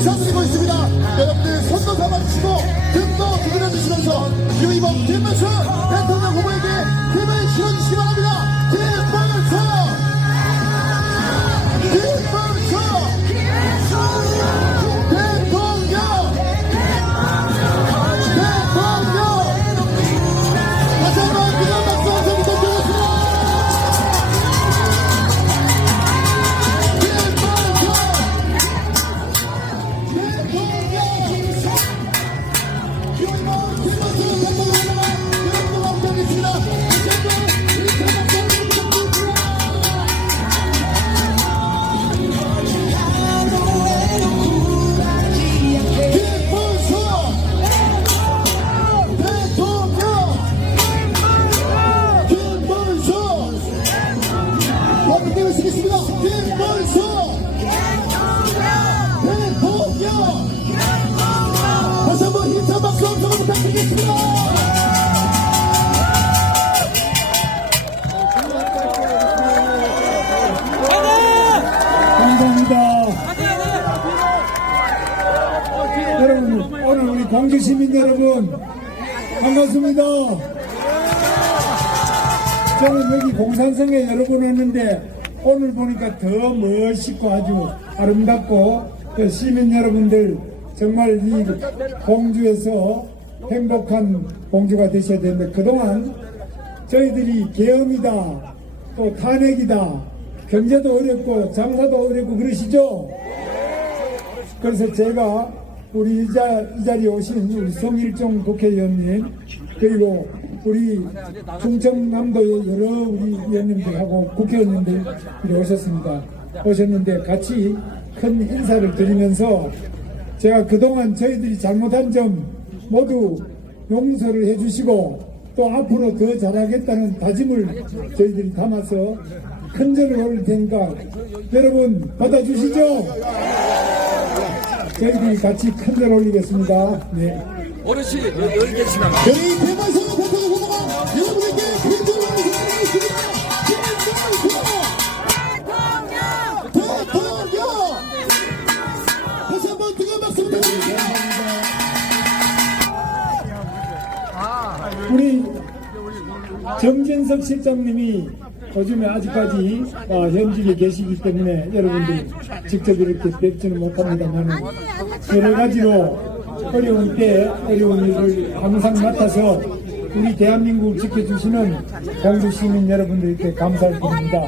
인사드리고 있습니다. 여러분들 손도 잡아주시고 등도 두드려주시면서 유이범 김문수 대통령 후보에게 힘을 실어주시기 바랍니다. 김문수! 김문수! 대통령! 대통령! 다시 한번 뜨거운 박수 함께 부탁드리겠습니다. 다시 한번 힘찬 박수 함성 부탁드리겠습니다. 감사합니다. 여러분, 오늘 우리 광주 시민 여러분 반갑습니다. 저는 여기 공산성에 여러 번 왔는데 오늘 보니까 더 멋있고 아주 아름답고 시민 여러분들 정말 이 공주에서 행복한 공주가 되셔야 되는데 그동안 저희들이 계엄이다 또 탄핵이다 경제도 어렵고 장사도 어렵고 그러시죠? 그래서 제가 우리 이 자리에 오신 우리 성일종 국회의원님 그리고 우리 충청남도의 여러 우리 의원님들하고 국회의원님들이 오셨습니다. 오셨는데 같이 큰 인사를 드리면서 제가 그동안 저희들이 잘못한 점 모두 용서를 해주시고 또 앞으로 더 잘하겠다는 다짐을 저희들이 담아서 큰 절을 올릴 테니까 여러분 받아주시죠? 저희들이 같이 큰 절 올리겠습니다. 네. 어르신 여기 계시나 저희 대만성 대통령 후보가 여러분에게 근절을 해주시겠습니다. 대통령! 다시 한번 뜨거운 박수 부탁드립니다. 우리 정진석 실장님이 요즘에 아직까지 현직에 계시기 때문에 여러분들이 직접 이렇게 뵙지는 못합니다만 여러 가지로 어려운 때 어려운 일을 항상 맡아서 우리 대한민국을 지켜주시는 광주 시민 여러분들께 감사를 드립니다.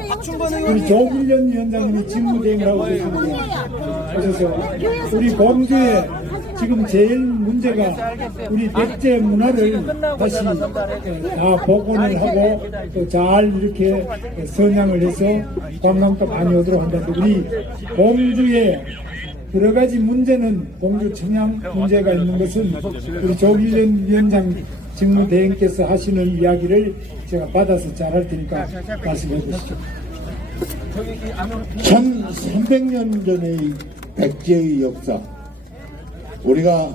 우리 조길련 위원장님이 직무대행을 하고 계십니다. 그래서 우리 광주에 지금 제일 문제가 우리 백제 문화를 다시 다 복원을 하고 또 잘 이렇게 선양을 해서 관광도 많이 오도록 한다. 우리 공주의 여러 가지 문제는 공주 청양 문제가 있는 것은 우리 조길련 위원장 직무대행께서 하시는 이야기를 제가 받아서 잘할 테니까 말씀해 주시죠. 1300년 전의 백제의 역사 우리가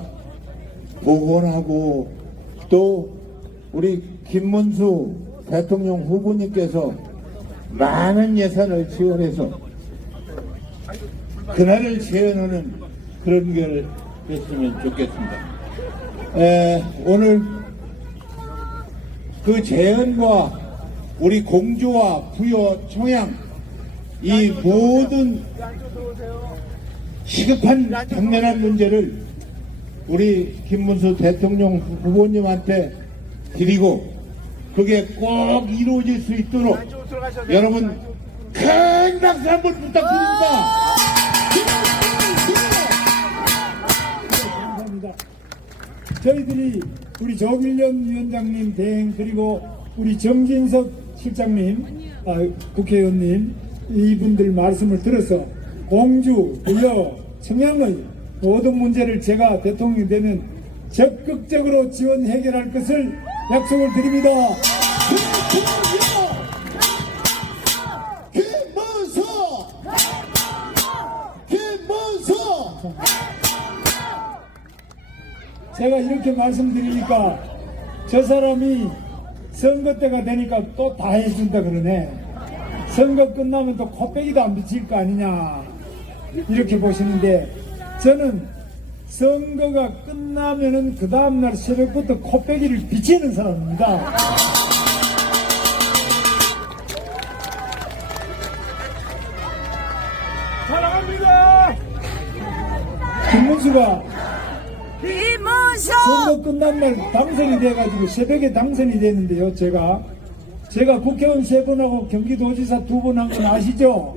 복원하고 또 우리 김문수 대통령 후보님께서 많은 예산을 지원해서 그날을 재현하는 그런 게 됐으면 좋겠습니다. 오늘 그 재현과 우리 공주와 부여 청양 이 모든 시급한 당면한 문제를 우리 김문수 대통령 후보님한테 드리고 그게 꼭 이루어질 수 있도록 여러분 큰 박수 한번 부탁드립니다. 감사합니다. 저희들이 우리 조길련 위원장님 대행 그리고 우리 정진석 실장님 국회의원님 이분들 말씀을 들어서 공주, 부여, 청양의 모든 문제를 제가 대통령이 되면 적극적으로 지원 해결할 것을 약속을 드립니다. 김문수! 김문수! 제가 이렇게 말씀드리니까 저 사람이 선거 때가 되니까 또 다 해준다 그러네. 선거 끝나면 또 코빼기도 안 비칠 거 아니냐 이렇게 보시는데 저는 선거가 끝나면은 그 다음날 새벽부터 코빼기를 비치는 사람입니다. 사랑합니다. 김문수가 선거 끝난 날 당선이 돼가지고 새벽에 당선이 됐는데요. 제가 국회의원 3번하고 경기도지사 2번 한 건 아시죠?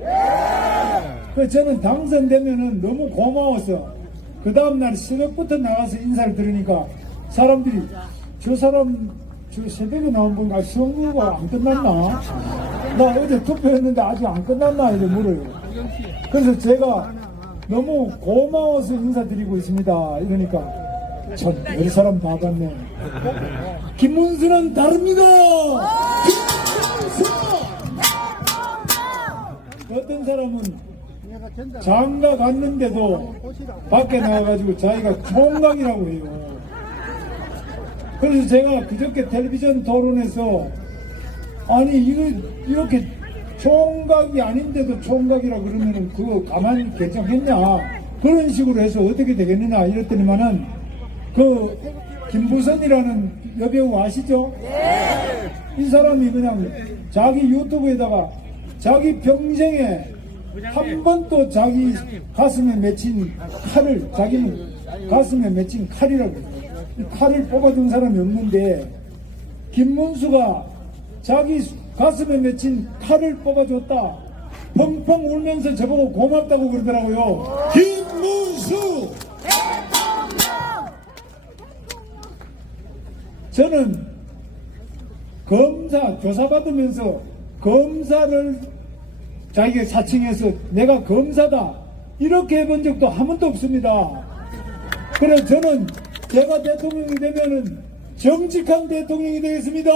그 저는 당선되면은 너무 고마워서 그 다음날 새벽부터 나가서 인사를 드리니까 사람들이 저 사람 저 새벽에 나온 건가 선거가 안 끝났나? 나 어제 투표했는데 아직 안 끝났나? 이렇게 물어요. 그래서 제가 너무 고마워서 인사드리고 있습니다. 이러니까 참 여러 사람 다 봤네. 김문수는 다릅니다. 어떤 사람은 장가 갔는데도 밖에 나와가지고 자기가 총각이라고 해요. 그래서 제가 그저께 텔레비전 토론에서 아니 이거 이렇게 총각이 아닌데도 총각이라 그러면은 그거 가만히 결정했냐 그런 식으로 해서 어떻게 되겠느냐 이랬더니만은 그 김부선이라는 여배우 아시죠? 네. 이 사람이 그냥 자기 유튜브에다가 자기 평생에 한 번도 자기 가슴에 맺힌 칼을 자기는 가슴에 맺힌 칼이라고 해요. 이 칼을 뽑아준 사람이 없는데 김문수가 자기 가슴에 맺힌 칼을 뽑아줬다. 펑펑 울면서 저보고 고맙다고 그러더라고요. 김문수! 저는 검사 조사받으면서 검사를 자기가 사칭해서 내가 검사다 이렇게 해본 적도 한 번도 없습니다. 그래서 저는 제가 대통령이 되면은 정직한 대통령이 되겠습니다.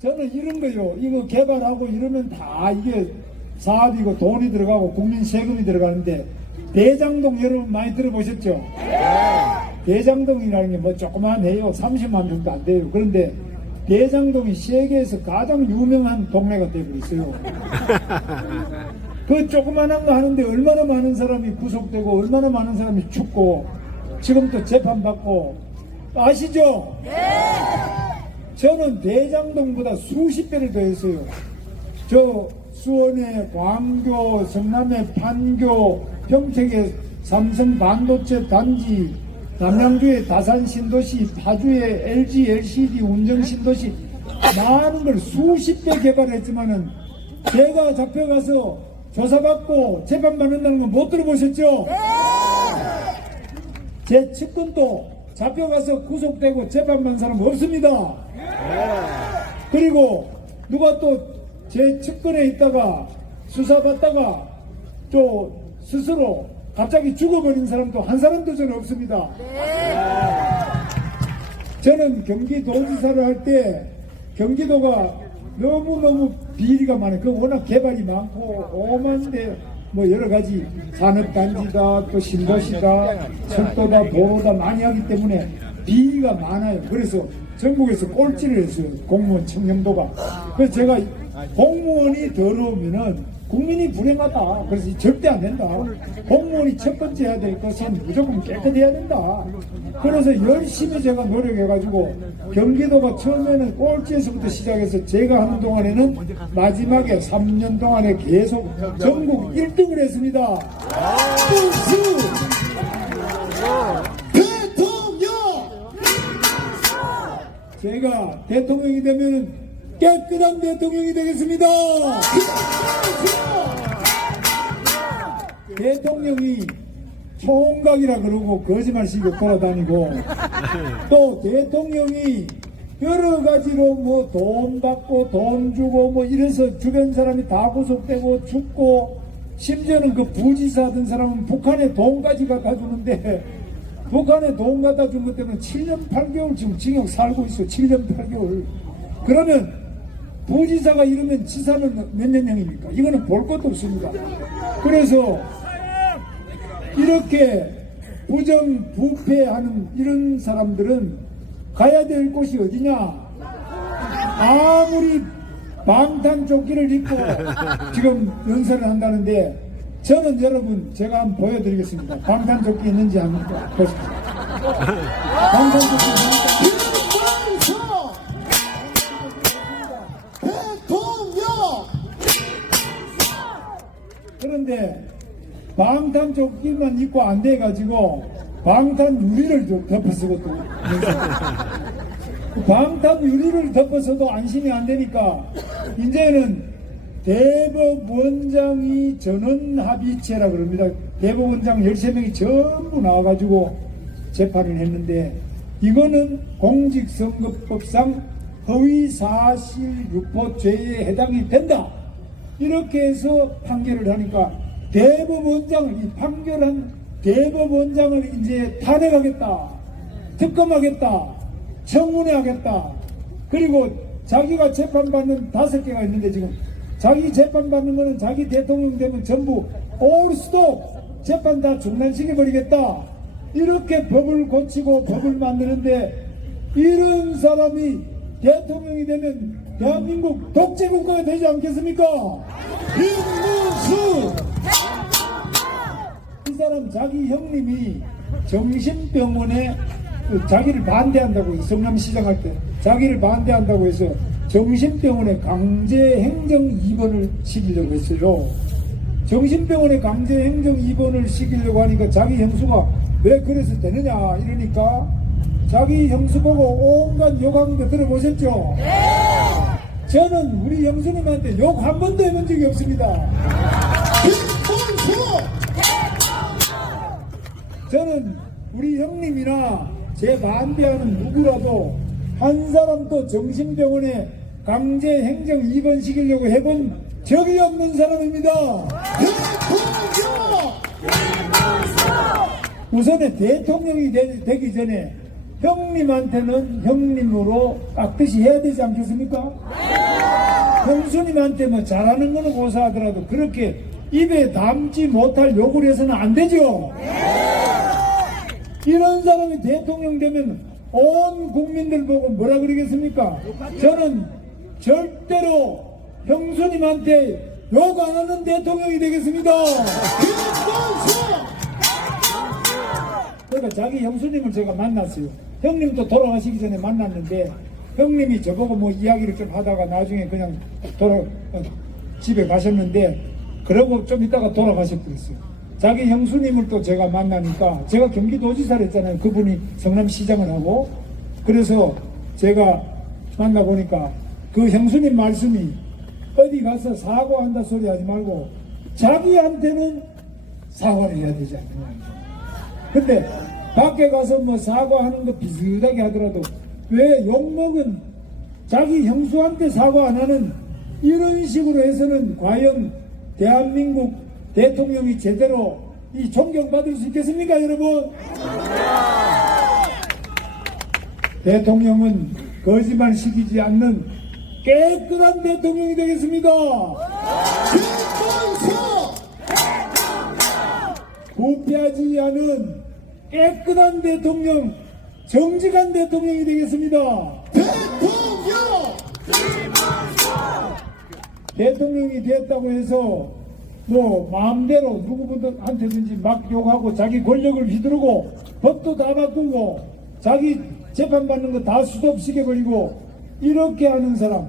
저는 이런 거요. 이거 개발하고 이러면 다 이게 사업이고 돈이 들어가고 국민 세금이 들어가는데 대장동 여러분 많이 들어보셨죠? 대장동이라는 게 뭐 조그만 해요. 30만 정도 안 돼요. 그런데 대장동이 세계에서 가장 유명한 동네가 되고 있어요. 그 조그만한 거 하는데 얼마나 많은 사람이 구속되고 얼마나 많은 사람이 죽고 지금 또 재판받고 아시죠? 네. 저는 대장동보다 수십 배를 더 했어요. 저 수원의 광교, 성남의 판교, 평택의 삼성 반도체 단지, 남양주의 다산 신도시, 파주의 LG, LCD 운정 신도시 많은 걸 수십 배 개발했지만은 제가 잡혀가서 조사받고 재판받는다는 건 못 들어보셨죠? 네. 제 측근도 잡혀가서 구속되고 재판받는 사람 없습니다. 그리고 누가 또 제 측근에 있다가 수사받다가 또 스스로 갑자기 죽어버린 사람도 한 사람도 저는 없습니다. 저는 경기도지사를 할 때 경기도가 너무너무 비리가 많아요. 그 워낙 개발이 많고 오만데 뭐 여러 가지 산업단지다 또 신도시다 철도다 도로다 많이 하기 때문에 비리가 많아요. 그래서 전국에서 꼴찌를 했어요. 공무원 청렴도가. 그래서 제가 공무원이 더러우면은 국민이 불행하다. 그래서 절대 안 된다. 공무원이 첫 번째 해야 될 것은 무조건 깨끗해야 된다. 그래서 열심히 제가 노력해가지고 경기도가 처음에는 꼴찌에서부터 시작해서 제가 하는 동안에는 마지막에 3년 동안에 계속 전국 1등을 했습니다. 대통령! 제가 대통령이 되면은 깨끗한 대통령이 되겠습니다. 대통령이 총각이라 그러고 거짓말식으로 돌아다니고 또 대통령이 여러 가지로 뭐 돈 받고 돈 주고 뭐 이래서 주변 사람이 다 구속되고 죽고 심지어는 그 부지사 하던 사람은 북한에 돈까지 갖다 주는데 북한에 돈 갖다 준 것 때문에 7년 8개월 지금 징역 살고 있어. 7년 8개월. 그러면 부지사가 이러면 지사는 몇 년형입니까? 이거는 볼 것도 없습니다. 그래서 이렇게 부정부패하는 이런 사람들은 가야 될 곳이 어디냐? 아무리 방탄조끼를 입고 지금 연설을 한다는데 저는 여러분 제가 한번 보여드리겠습니다. 방탄조끼 있는지 한번 보십시오. 방탄조끼 김문수 대통령. 그런데 방탄조끼만 입고 안 돼가지고 방탄 유리를 좀 덮어쓰고 또 방탄 유리를 덮어서도 안심이 안 되니까 이제는 대법원장이 전원합의체라 그럽니다. 대법원장 13명이 전부 나와가지고 재판을 했는데 이거는 공직선거법상 허위사실유포죄에 해당이 된다. 이렇게 해서 판결을 하니까 대법원장을 이 판결한 대법원장을 이제 탄핵하겠다, 특검하겠다, 청문회하겠다. 그리고 자기가 재판받는 5개가 있는데 지금 자기 재판받는 거는 자기 대통령 되면 전부 올 스톱 재판 다 중단시켜버리겠다. 이렇게 법을 고치고 법을 만드는데 이런 사람이 대통령이 되면 대한민국 독재국가가 되지 않겠습니까? 김문수! 이 사람 자기 형님이 정신병원에 자기를 반대한다고 성남시장 할 때 자기를 반대한다고 해서 정신병원에 강제행정 입원을 시키려고 했어요. 정신병원에 강제행정 입원을 시키려고 하니까 자기 형수가 왜 그래서 되느냐 이러니까 자기 형수 보고 온갖 욕하는 거 들어보셨죠? 네! 저는 우리 형수님한테 욕 한 번도 해본 적이 없습니다. 김문수 저는 우리 형님이나 제 반대하는 누구라도 한 사람도 정신병원에 강제 행정 입원시키려고 해본 적이 없는 사람입니다. 대통령. 우선에 대통령이 되기 전에 형님한테는 형님으로 깍듯이 해야 되지 않겠습니까? 형수님한테 뭐 잘하는 거는 고사하더라도 그렇게 입에 담지 못할 욕을 해서는 안 되죠. 이런 사람이 대통령 되면 온 국민들 보고 뭐라 그러겠습니까? 저는 절대로 형수님한테 욕 안 하는 대통령이 되겠습니다. 김문수 그러니까 자기 형수님을 제가 만났어요. 형님도 돌아가시기 전에 만났는데 형님이 저보고 뭐 이야기를 좀 하다가 나중에 그냥 집에 가셨는데 그러고 좀 있다가 돌아가셔버렸어요. 자기 형수님을 또 제가 만나니까 제가 경기도지사를 했잖아요. 그분이 성남시장을 하고 그래서 제가 만나보니까 그 형수님 말씀이 어디 가서 사과한다 소리 하지 말고 자기한테는 사과를 해야 되지 않느냐. 근데 밖에 가서 뭐 사과하는 거 비슷하게 하더라도 왜 욕먹은 자기 형수한테 사과 안 하는 이런 식으로 해서는 과연 대한민국 대통령이 제대로 이 존경받을 수 있겠습니까, 여러분? 대통령은 거짓말 시키지 않는 깨끗한 대통령이 되겠습니다. 김문수 부패하지 않은 깨끗한 대통령, 정직한 대통령이 되겠습니다. 대통령 대통령이 됐다고 해서 뭐 마음대로 누구한테든지 막 욕하고 자기 권력을 휘두르고 법도 다 바꾸고 자기 재판받는 거 다 수습시켜버리고 이렇게 하는 사람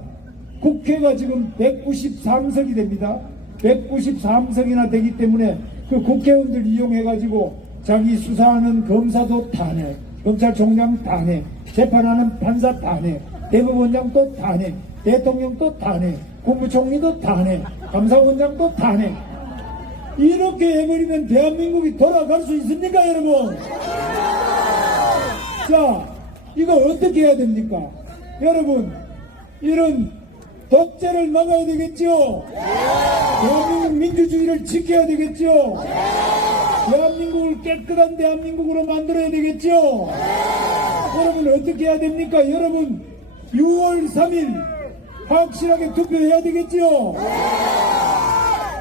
국회가 지금 193석이 됩니다. 193석이나 되기 때문에 그 국회의원들 이용해가지고 자기 수사하는 검사도 탄핵, 검찰총장 탄핵, 재판하는 판사 탄핵, 대법원장도 탄핵, 대통령도 탄핵, 국무총리도 탄핵, 감사원장도 탄핵. 이렇게 해버리면 대한민국이 돌아갈 수 있습니까, 여러분? 자, 이거 어떻게 해야 됩니까? 여러분, 이런 독재를 막아야 되겠죠? 대한민국 민주주의를 지켜야 되겠죠? 대한민국을 깨끗한 대한민국으로 만들어야 되겠죠? 여러분, 어떻게 해야 됩니까? 여러분, 6월 3일 확실하게 투표해야 되겠죠?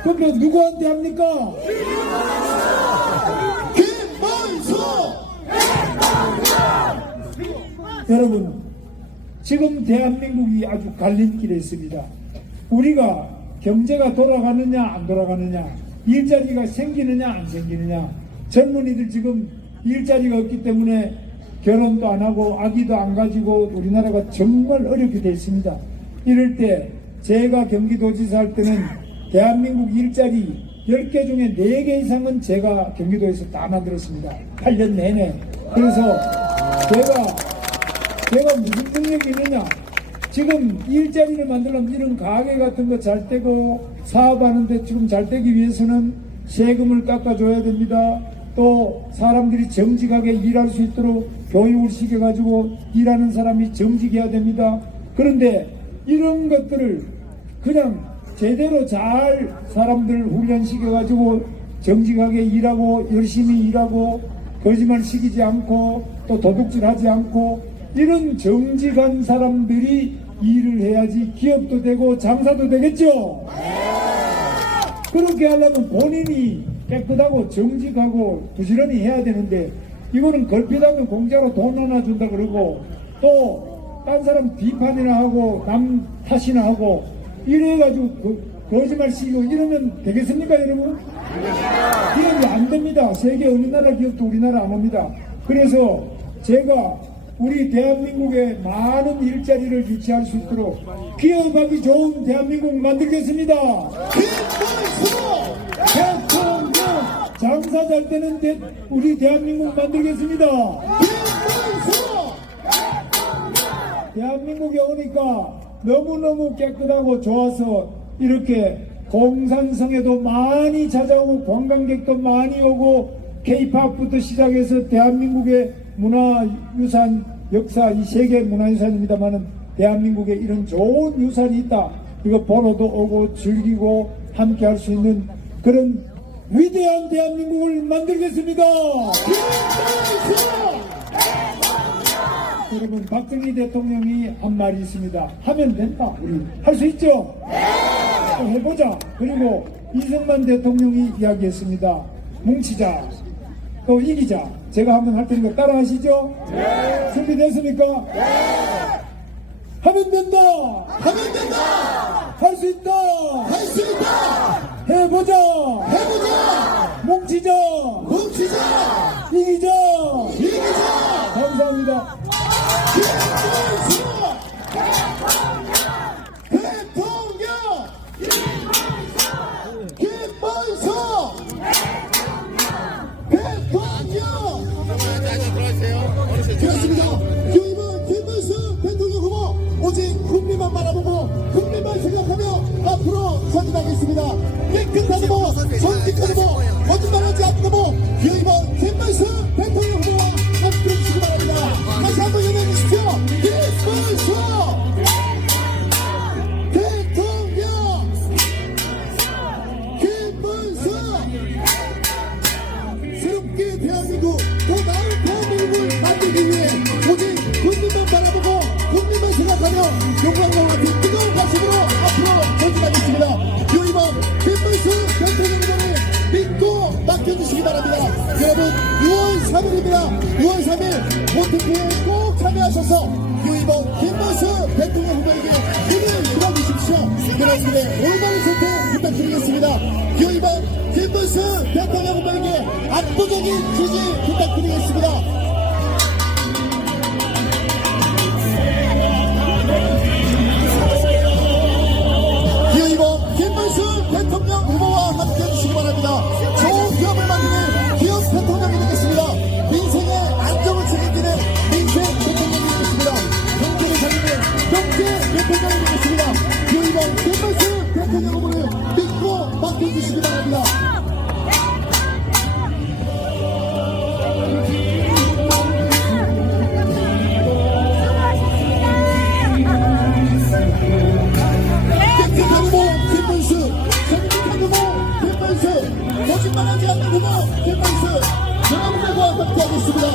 투표 누구한테 합니까? 김문수 여러분, 지금 대한민국이 아주 갈림길에 있습니다. 우리가 경제가 돌아가느냐 안 돌아가느냐, 일자리가 생기느냐 안 생기느냐, 젊은이들 지금 일자리가 없기 때문에 결혼도 안 하고 아기도 안 가지고 우리나라가 정말 어렵게 돼 있습니다. 이럴 때 제가 경기도지사 할 때는 대한민국 일자리 10개 중에 4개 이상은 제가 경기도에서 다 만들었습니다. 8년 내내. 그래서 제가 무슨 능력이 있느냐, 지금 일자리를 만들려면 이런 가게 같은 거 잘 되고 사업하는데 지금 잘 되기 위해서는 세금을 깎아줘야 됩니다. 또 사람들이 정직하게 일할 수 있도록 교육을 시켜가지고 일하는 사람이 정직해야 됩니다. 그런데 이런 것들을 그냥 제대로 잘 사람들 훈련시켜가지고 정직하게 일하고 열심히 일하고 거짓말 시키지 않고 또 도둑질하지 않고 이런 정직한 사람들이 일을 해야지 기업도 되고 장사도 되겠죠. 그렇게 하려면 본인이 깨끗하고 정직하고 부지런히 해야 되는데, 이거는 걸핏하면 공짜로 돈 하나 준다 그러고 또 딴 사람 비판이나 하고 남 탓이나 하고 이래가지고 거짓말 시키고 이러면 되겠습니까, 여러분? 기업이 안 됩니다. 세계 어느 나라 기업도 우리나라 안 옵니다. 그래서 제가 우리 대한민국에 많은 일자리를 유치할 수 있도록 기업하기 좋은 대한민국 만들겠습니다. 대통령 장사 잘 되는 우리 대한민국 만들겠습니다. 대한민국에 오니까 너무너무 깨끗하고 좋아서 이렇게 공산성에도 많이 찾아오고 관광객도 많이 오고 K-팝부터 시작해서 대한민국의 문화유산, 역사, 이 세계 문화유산입니다만은 대한민국에 이런 좋은 유산이 있다. 이거 보러도 오고 즐기고 함께 할 수 있는 그런 위대한 대한민국을 만들겠습니다. 여러분, 박정희 대통령이 한 말이 있습니다. 하면 된다. 우리 할 수 있죠? 또 해보자. 그리고 이승만 대통령이 이야기했습니다. 뭉치자. 또 이기자. 제가 한번 할 테니까 따라 하시죠? 네. 준비됐습니까? 네. 하면 된다. 하면 된다. 할 수 있다. 할 수 있다. 해보자. 해보자. 뭉치자. 뭉치자. 이기자. 이기자. 감사합니다. 대통령. 김문수. 대통령. 그렇습니다. 이번 김문수 대통령 후보 오직 국민만 바라보고 국민만 생각하며 앞으로 전진하겠습니다. 깨끗한 후보, 정직한 후보, 거짓말하지 않는 후보, 이번 김문수 대통령 후보와 함께 해주시기 바랍니다. 다시 한번 연호해 주십시오. 김문수 대통령. 김문수. 새롭게 대한민국, 더 나은 대한민국을 만들기 위해 오직 국민만 바라보고 국민만 생각하며 용광과 같은 뜨거운 가슴으로 앞으로 전진하겠습니다. 이번 김문수 대통령님을 믿고 맡겨주시기 바랍니다. 여러분, 6월 3일입니다. 6월 3일 모태표에 꼭 참여하셔서 이번 김문수 대통령 후보에게 힘을 실어주십시오. 여러분들의 올바른 선택 부탁드리겠습니다. 이번 김문수 대통령 후보에게 압도적인 지지 부탁드리겠습니다. 이번 김문수 대통령 후보와 함께 해주시기 바랍니다. 좋은 기업을 만드는 기업 대통령이 되겠습니다. 민생의 안정을 책임지는 민생 대통령이 되겠습니다. 경제를 살리는 경제 대통령이 되겠습니다. 이번 김문수 대통령 후보를 믿고 맡겨주시기 바랍니다. 거짓말하지 않는 후보 김문수 여러분들과 함께하겠습니다.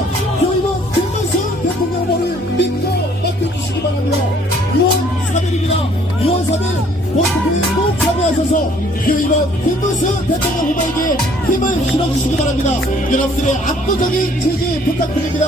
이번 김문수 대통령 후보를 믿고 맡겨주시기 바랍니다. 6월 3일입니다. 6월 3일 본투표에 꼭 참여하셔서 이번 김문수 대통령 후보에게 힘을 실어주시기 바랍니다. 여러분들의 압도적인 지지 부탁드립니다.